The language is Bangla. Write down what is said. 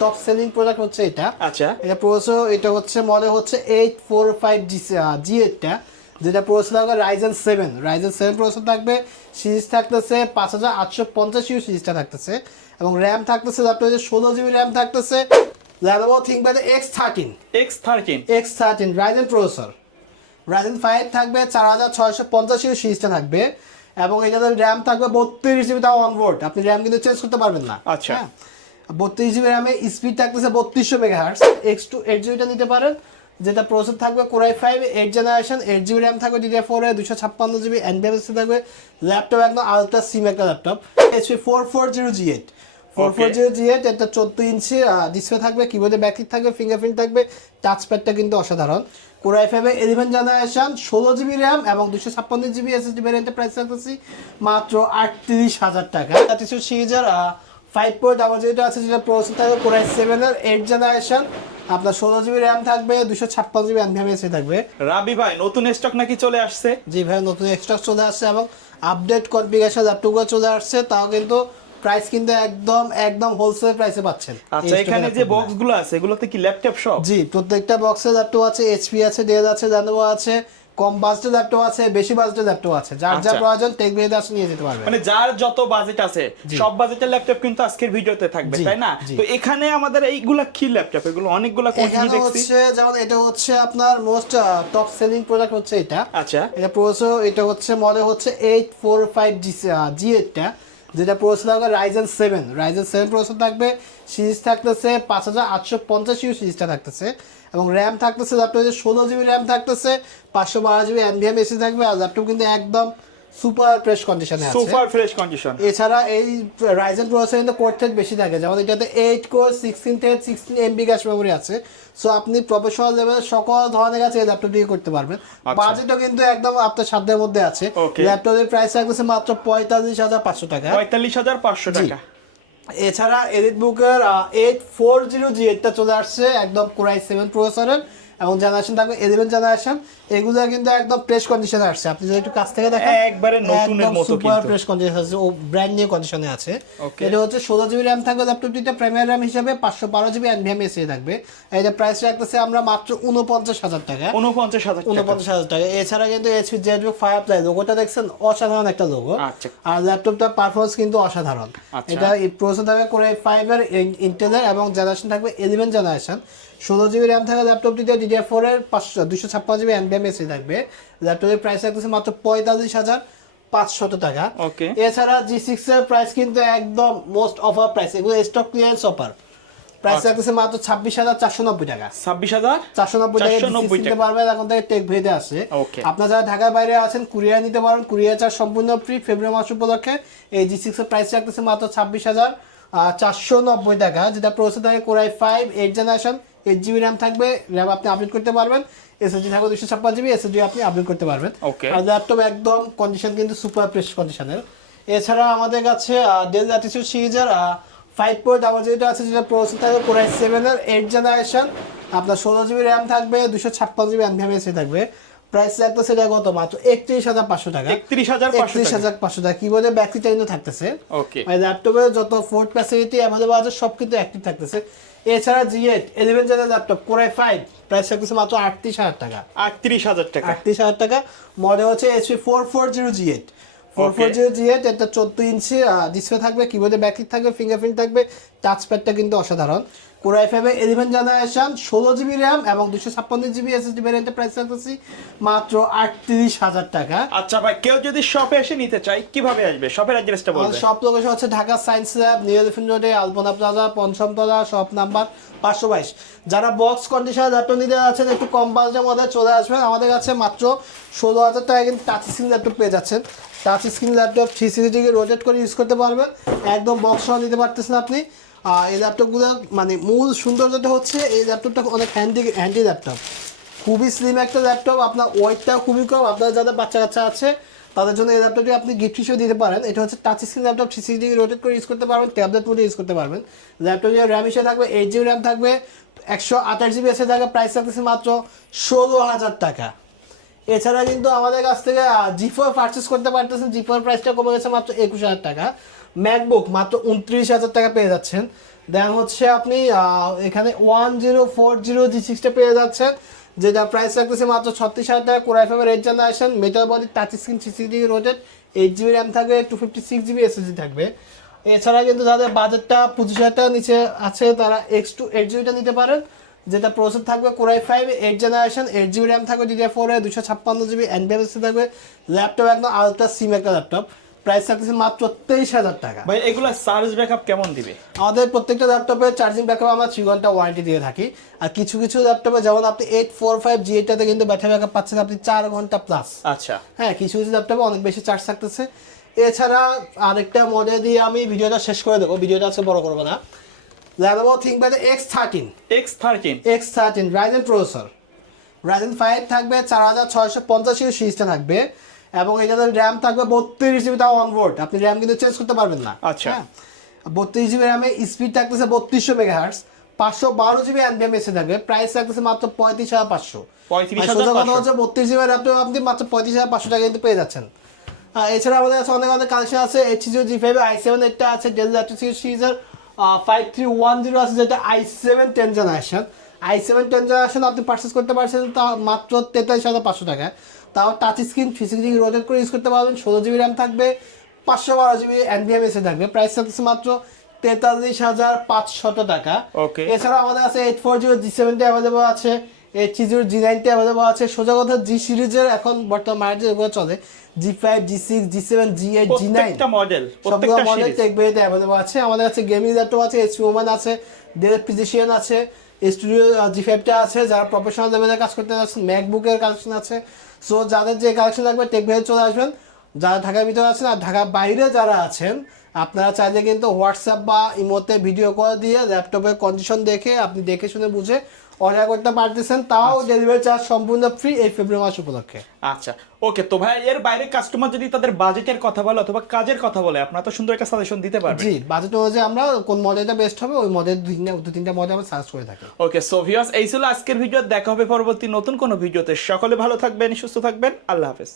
টপ সেলিং প্রোডাক্ট হচ্ছে এটা। আচ্ছা। এটা প্রসেসর এটা হচ্ছে মডেল হচ্ছে eight four five G G এইটটা যেটা প্রসেসর থাকবে Ryzen seven Ryzen seven processor থাকবে সিরিজ থাকতেছে পাঁচ হাজার আটশো পঞ্চাশ ইউ সিরিজটা থাকতেছে এবং র্যাম থাকতেছে আপনার ষোলো জিবি র্যাম থাকতেছে Lenovo ThinkPad X thirteen X thirteen X thirteen Ryzen processor Ryzen five থাকবে চার হাজার ছয়শো পঞ্চাশ ইউ সিরিজটা থাকবে এবং এটাতে র্যাম থাকবে বত্রিশ জিবি তাও অনবোর্ড আপনি র্যাম কিন্তু চেঞ্জ করতে পারবেন না। আচ্ছা। বত্রিশ জিবি র্যামে স্পিড থাকতেছে বত্রিশশো megahertz X two eight জিবিটা নিতে পারেন। যেটা প্রসেসর থাকবে core i five eight generation eight GB RAM থাকবে ডিডিআর ফোর দুশো ছাপ্পান্ন জিবি এনবিএমএসি থাকবে। ল্যাপটপ একদম আলট্রা সিম একটা laptop HP four four zero G eight four four zero G eight একটা চোদ্দ ইঞ্চি ডিসপ্লে থাকবে কিবোর্ডে ব্যাকলিট থাকবে ফিঙ্গারপ্রিন্ট থাকবে টাচ প্যাডটা কিন্তু অসাধারণ। কোরাই ফাইভে ইলেভেন জেনারেশন ষোলো জিবি র্যাম এবং দুশো ছাপ্পান্ন জিবি এসএসডি ভ্যারিয়েন্টের প্রাইস রাখতেছি মাত্র আটত্রিশ হাজার টাকা। সিরিজের ফাইভ পয়েন্ট ডাবল যেটা আছে যেটা প্রসেসর থাকবে কোরাই সেভেনের এইট জেনারেশন আপনার ষোলো জিবি র্যাম থাকবে দুশো ছাপ্পান্ন জিবি এনভিএমএসি থাকবে। রাবি ভাই নতুন স্টক নাকি চলে আসছে? জি ভাই নতুন এক্সট্রা চলে আসছে এবং আপডেট কনফিগারেশন ল্যাপটপগুলো চলে আসছে তাও কিন্তু প্রাইস কিন্তু একদম একদম হোলসেল প্রাইসে পাচ্ছেন। আচ্ছা এখানে যে laptop বক্সগুলো আছে এগুলোতে কি ল্যাপটপ সব জি প্রত্যেকটা বক্সে ল্যাপটপ আছে এইচপি আছে ডেল আছে ল্যানোভো আছে কম বাজেটের ল্যাপটপ আছে বেশি বাজেটের ল্যাপটপ আছে। যার যা আচ্ছা। প্রয়োজন টেক ভিডিওতে আসে নিয়ে যেতে পারবে। মানে যার যত বাজেট আছে সব বাজেটের ল্যাপটপ কিন্তু আজকের ভিডিওতে থাকবে তাই না? তো এখানে আমাদের এইগুলা কি ল্যাপটপ? এগুলো অনেকগুলা কোয়ালিটি দেখছি। হচ্ছে যেমন এটা হচ্ছে আপনার মোস্ট টপ সেলিং প্রোডাক্ট হচ্ছে এটা। আচ্ছা। এটা প্রসেসর এটা হচ্ছে মডেল হচ্ছে eight four five G G এইটটা যেটা প্রসেসর থাকবে Ryzen seven Ryzen seven processor থাকবে সিরিজ থাকতেছে পাঁচ হাজার আটশো পঞ্চাশ ইউ সিরিজটা থাকতেছে এবং র্যাম থাকতেছে ল্যাপটপ ষোলো জিবি র্যাম থাকতেছে, পাঁচশো বারো জিবি এনভিএম এসি থাকবে, আর ল্যাপটপ কিন্তু একদম সুপার ফ্রেশ কন্ডিশনে আছে। সুপার ফ্রেশ কন্ডিশন এছাড়া এই রাইজেন প্রসেসর কিন্তু কোর থ্রেড বেশি থাকে। যেমন এটাতে eight core sixteen thread sixteen MB cache memory আছে। সো আপনি প্রফেশনাল লেভেলের সকল ধরনের কাছে এই ল্যাপটপ দিয়ে করতে পারবেন। বাজেটও কিন্তু একদম আপনার সাধ্যের মধ্যে আছে. ল্যাপটপের প্রাইস রাখতেছে মাত্র পঁয়তাল্লিশ হাজার পাঁচশো টাকা। পঁয়তাল্লিশ হাজার পাঁচশো টাকা। এছাড়া এডিট বুকের এইট ফোর জিরো জি এইটটা চলে আসছে একদম কোরাই সেভেন প্রসেসরের এবং জেনারেশন থাকবে ইলেভেন জেনারেশন এগুলো কিন্তু একদম ফ্রেশ কন্ডিশনে আসছে। আপনি যদি একটু কাছ থেকে দেখেন একবারে নতুনের মতো সুপার। ফ্রেশ কন্ডিশন আছে ও ব্র্যান্ড নিউ কন্ডিশনে আছে। এটা হচ্ছে ষোলো জিবি র্যাম থাকবে ল্যাপটপটিতে প্রিমিয়ার র্যাম হিসেবে পাঁচশো বারো জিবি এনভিএম এসে থাকবে। এটা প্রাইস রাখতেছে আমরা মাত্র উনপঞ্চাশ হাজার টাকা। উনপঞ্চাশ হাজার টাকা। উনপঞ্চাশ হাজার টাকা। এছাড়া কিন্তু এইচপি জেডবুক ফায়ার প্লাই লোগোটা দেখছেন? অসাধারণ একটা লোগো আচ্ছা। আর ল্যাপটপটার পারফরমেন্স কিন্তু অসাধারণ। আচ্ছা। এটা প্রসেসর থাকবে করে ফাইভের ইন্টেলের এবং জেনারেশন থাকবে ইলেভেন জেনারেশন ষোলো জিবি র্যাম থাকা ল্যাপটপটিতে ডিডিআর ফোর এর পাঁচশো দুশো ছাপ্পান্ন জিবি এনবিএম এসি থাকবে। ল্যাপটপের প্রাইস রাখতেছে মাত্র পঁয়তাল্লিশ হাজার পাঁচশত টাকা। Okay. এছাড়া জি সিক্স এর প্রাইস কিন্তু একদম মোস্ট অফার প্রাইস এগুলো স্টক ক্লিয়ারেন্স অফার প্রাইস। রাখতেছে মাত্র ছাব্বিশ হাজার চারশো নব্বই টাকা। ছাব্বিশ হাজার? চারশো নব্বই টাকা নিতে পারবেন এখন থেকে টেক ভেদে আছে. আপনারা যারা ঢাকার বাইরে আছেন কুরিয়ার নিতে পারেন। কুরিয়ার চার্জ সম্পূর্ণ ফ্রি ফেব্রুয়ারি মাস উপলক্ষে। এই জি সিক্স এর প্রাইস রাখতেছে মাত্র ছাব্বিশ হাজার চারশো নব্বই টাকা যেটা প্রসেসর থাকে core i five eight generation eight GB RAM থাকবে র্যাম আপনি আপডেট করতে পারবেন এসএসডি থাকবে দুশো ছাপ্পান্ন জিবি এসএসডি আপনি আপডেট করতে পারবেন। আর ল্যাপটপ একদম কন্ডিশন কিন্তু সুপার ফ্রেশ কন্ডিশনের এছাড়া আমাদের কাছে ডেল ল্যাটিটিউড সিরিজের ফাইভ পয়েন্ট ডাবল যেটা আছে যেটা প্রসেসর থাকবে কোরাই সেভেনের এইট জেনারেশন আপনার ষোলো জিবি র্যাম থাকবে দুশো ছাপ্পান্ন জিবি এনভিএম এসি থাকবে। প্রাইস একটা সেটা কত? মাত্র একত্রিশ হাজার পাঁচশো টাকা। একত্রিশ হাজার একত্রিশ হাজার পাঁচশো টাকা। কিবোর্ডে ব্যাটারি টাইমও থাকতেছে। ওকে মানে ল্যাপটপে যত ফোর্ট ফ্যাসিলিটি অ্যাভেলেবল আছে সব কিন্তু অ্যাক্টিভ থাকতেছে। এছাড়া G eight eleven generation laptop core i five price থাকতেছে মাত্র আটত্রিশ হাজার টাকা। আটত্রিশ হাজার টাকা। আটত্রিশ হাজার টাকা। মডেল হচ্ছে HP four four zero G eight four four zero G eight একটা চোদ্দ ইঞ্চি ডিসপ্লে থাকবে কিবোর্ডে ব্যাকলিট থাকবে ফিঙ্গারপ্রিন্ট থাকবে টাচ প্যাডটা কিন্তু অসাধারণ। কোরাই ফাইভে ইলেভেন জেনারেশন ষোলো জিবি র্যাম এবং দুশো ছাপ্পান্ন জিবি এসএসডি ভ্যারিয়েন্টের প্রাইস রাখতেছি মাত্র আটত্রিশ হাজার টাকা। আচ্ছা ভাই কেউ যদি শপে এসে নিতে চায় কীভাবে আসবে? শপের অ্যাড্রেসটা বলবে সব লোকেশন হচ্ছে Dhaka science lab new elephant রোডে আলপনা প্লাজা পঞ্চমতলা শপ নাম্বার পাঁচশো বাইশ। যারা বক্স কন্ডিশন ল্যাপটপ নিতে যাচ্ছেন একটু কম বাজেটের মধ্যে চলে আসবেন। আমাদের কাছে মাত্র ষোলো হাজার টাকা কিন্তু টাচ স্ক্রিন ল্যাপটপ পেয়ে যাচ্ছেন। টাচ স্ক্রিন ল্যাপটপ থ্রি সিক্সটিকে রোটেট করে ইউজ করতে পারবেন। একদম বক্স সহ নিতে পারতেছেন আপনি। এই ল্যাপটপগুলো মানে মূল সৌন্দর্যটা হচ্ছে এই ল্যাপটপটা অনেক হ্যান্ডি হ্যান্ডি ল্যাপটপ খুবই স্লিম একটা ল্যাপটপ আপনার ওয়েটটা খুবই কম। আপনার যাদের বাচ্চা কাচ্চা আছে, তাদের জন্য এই ল্যাপটপটি আপনি গিফট হিসেবে দিতে পারেন। এটা হচ্ছে touch screen laptop three sixty rotate করে ইউজ করতে পারবেন ট্যাবলেট মোডে ইউজ করতে পারবেন। ল্যাপটপের র্যাম হিসেবে থাকবে এইট জিবি র্যাম থাকবে, একশো আঠাশ জিবি এসে থাকবে প্রাইস থাকতেছে মাত্র ষোলো হাজার টাকা। এছাড়া কিন্তু আমাদের কাছ থেকে জি ফোর পারচেস করতে পারতেছেন। জি ফোর প্রাইসটা কমে গেছে মাত্র একুশ হাজার টাকা। ম্যাকবুক মাত্র উনত্রিশ হাজার টাকা পেয়ে যাচ্ছেন। দেন হচ্ছে আপনি এখানে one zero four zero G সিক্সটা পেয়ে যাচ্ছেন যেটা প্রাইস রাখতেছে মাত্র ছত্রিশ হাজার টাকা। কোরআই ফাইভের eight generation metal body touch screen CCTV rotated eight GB RAM থাকবে two fifty six GB SSD থাকবে। এছাড়া কিন্তু যাদের বাজেটটা পঁচিশ হাজার টাকা নিচে আছে, তারা এক্স টু এইট জিবিটা নিতে পারেন। যেটা প্রসেসর থাকবে core i five eight generation eight GB RAM থাকবে ডিডিআর ফোরে দুশো ছাপ্পান্ন জিবি এনবিএমএসি থাকবে ল্যাপটপ একদম আলট্রা সিম একটা ল্যাপটপ প্রাইস থাকতেছে মাত্র তেইশ হাজার টাকা। ভাই এগুলো চার্জ ব্যাকআপ কেমন দিবে? আমাদের প্রত্যেকটা ল্যাপটপে চার্জিং ব্যাকআপ আমরা থ্রি ঘণ্টা ওয়ারেন্টি দিয়ে থাকি। আর কিছু কিছু ল্যাপটপে যেমন আপনি এইট ফোর ফাইভ জি এইটাতে কিন্তু ব্যাটারি ব্যাকআপ পাচ্ছেন আপনি চার ঘণ্টা প্লাস আচ্ছা। হ্যাঁ কিছু কিছু ল্যাপটপে অনেক বেশি চার্জ থাকতেছে। এছাড়া আরেকটা মডেল দিয়ে আমি ভিডিওটা শেষ করে দেবো। ভিডিওটা আজকে বড় করব না। Thirteen X thirteen X thirteen Ryzen processor Ryzen five থাকবে চার হাজার ছয়শো পঞ্চাশি সিরিজটা থাকবে এবং এটাতে র্যাম থাকবে বত্রিশ জিবি তাও অনবোর্ড আপনি র্যাম কিন্তু চেঞ্জ করতে পারবেন না। আচ্ছা। বত্রিশ জিবি র্যামে স্পিড থাকতেছে বত্রিশশো মেগা হার্স পাঁচশো বারো জিবি এনবিএম এসে থাকবে প্রাইস থাকতেছে মাত্র পঁয়ত্রিশ হাজার পাঁচশো। 35,500 কথা হচ্ছে জিবি আপনি মাত্র পঁয়ত্রিশ হাজার পাঁচশো টাকা কিন্তু পেয়ে যাচ্ছেন। এছাড়া আমাদের কাছে অনেক অনেক কালেকশন আছে H zero G five I seven এইটটা আছে ডেল ল্যাপটপ সিরিজের ফাইভ থ্রি ওয়ান জিরো আছে যেটা I seven ten generation I seven ten generation আপনি পারচেস করতে পারছেন তা মাত্র তেতাল্লিশ হাজার পাঁচশো টাকায় তাও টাচ স্ক্রিন ফিজিক্যালি রোটেট করে ইউজ করতে পারবেন ষোলো জিবি র্যাম থাকবে পাঁচশো বারো জিবি এনভিএম এসে থাকবে। প্রাইস থাকছে মাত্র তেতাল্লিশ হাজার পাঁচশত টাকা। ওকে এছাড়া আমাদের আছে eight four zero G seventy available আছে। Eight three zero G ninety available আছে। সোজা কথা জি সিরিজের এখন বর্তমান মার্কেটে যেগুলো চলে G five G six G seven G eight G nine model সবগুলো মডেল সিরিজ টেক বেরিতে অ্যাভেলেবল আছে। আমাদের কাছে গেমিং ল্যাপটপ আছে এইচ ওমান আছে ডেল ফিজিশিয়ান আছে স্টুডিও জি ফাইভটা আছে যারা প্রফেশনাল লেভেলে কাজ করতে যাচ্ছেন ম্যাকবুকের কালেকশন আছে। সো যাদের যে কালেকশন লাগবে টেক বেরিয়ে চলে আসবেন। যারা ঢাকার ভিতরে আছেন আর ঢাকার বাইরে যারা আছেন আপনারা চাইলে কিন্তু হোয়াটসঅ্যাপ বা ইমোতে ভিডিও কল দিয়ে ল্যাপটপের কন্ডিশন দেখে আপনি দেখে শুনে বুঝে অর্ডার করতে পারতেছেন তাও ডেলিভারি চার্জ সম্পূর্ণ ফ্রি এই ফেব্রুয়ারি মাস উপলক্ষে। আচ্ছা ওকে তো ভাই এর বাইরে কাস্টমার যদি তাদের বাজেটের কথা বলে অথবা কাজের কথা বলে আপনারা তো সুন্দর একটা সাজেশন দিতে পারবেন। জি বাজেট অনুযায়ী আমরা কোন মডেলটা বেস্ট হবে ওই মডেল দুই দু তিনটা মডেল আমরা সার্চ করে থাকি। ওকে সো ভিউয়ার্স এই ছিল আজকের ভিডিও দেখা হবে পরবর্তী নতুন কোনো ভিডিওতে সকলে ভালো থাকবেন সুস্থ থাকবেন আল্লাহ হাফেজ।